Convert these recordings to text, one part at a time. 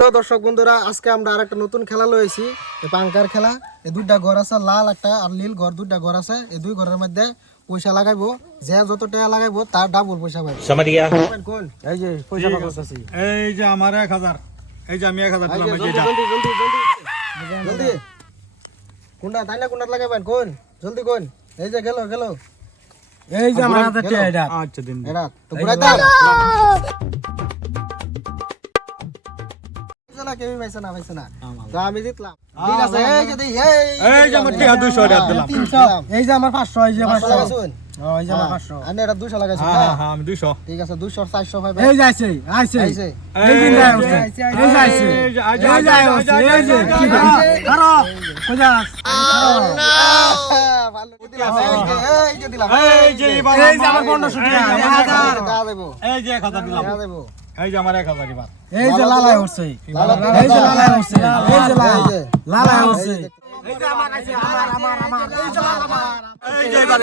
তো দর্শক বন্ধুরা আজকে আমরা আর একটা নতুন খেলা লয়েছি পাঙ্কার খেলা। এই দুইটা ঘর আছে লাল একটা আর নীল ঘর দুইটা ঘর আছে। এই দুই ঘরের মধ্যে পয়সা লাগাইবো। যে যত টাকা লাগাইবো তার ডাবল পয়সা পাইবো। কোন এই যে পয়সা পাবো আছে। এই যে আমার এক হাজার। এই যে আমি এক হাজার দিলাম জলদি কোনটা তাই না কোনটা লাগাইবেন কোন জলদি কোন এই যে গেল গেল। এই যে আমার হাতে। আচ্ছা দিন এটা তো ঘুরাই দাও চলা কেউই পাইছে না পাইছে না তো আমি জিতলাম ঠিক আছে এই যে এই এই যে আমার টিহা দুইশো টাকা দিলাম এই যে আমার 500 এই যে 500 লাগাইছুন যে আমার পাঁচশো আমি এটা 200 লাগাইছি হ্যাঁ হ্যাঁ, হ্যাঁ আমি দুইশো ঠিক আছে 200 400 পাইবে এই যাইছে আইছে আইছে এই দিন যায় এই যাইছে এই যে, এই যে, এই যে কি করো কোজাস ভালো দিলাম এই যে আমার আমার- 1500 টাকা, যে এক আমার হাজার। এক হাজার। টাকা দেবো এই যে এক হাজার দিলাম দেবো এই যে আমার এক হাজার এবার এই যে লালা এই যে লালাই হচ্ছে এই যে লাল এই লালাই হচ্ছে এই যে আমার আছে আমার আমার আমার এই যে আমার এই যে এবার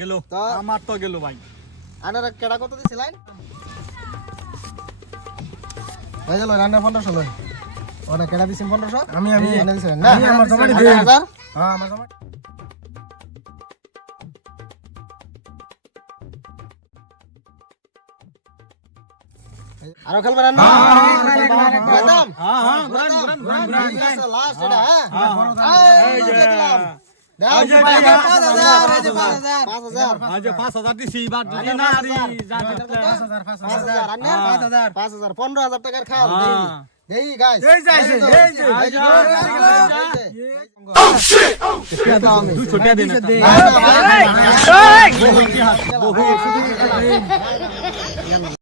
গেল আমার তো গেল ভাই আনারা কেডা কত দিছিলেন ভাই চলো রান্না পনেরোশো লই ওটা কেডা দিছেন পনেরোশো আমি আমি এনে দিছিলেন না আমার দিই। হাজার হ্যাঁ আমার জমা হাজার আরে হাজার, আর না? হাজার, পনেরো হাজার টাকার খাল হ্যাঁ। দেই guys। এই যে, এই যে, এই তো, এই যে, এই যে, এই যে, এই যে, এই এই যে। কে দাও দুশো টাকা দিন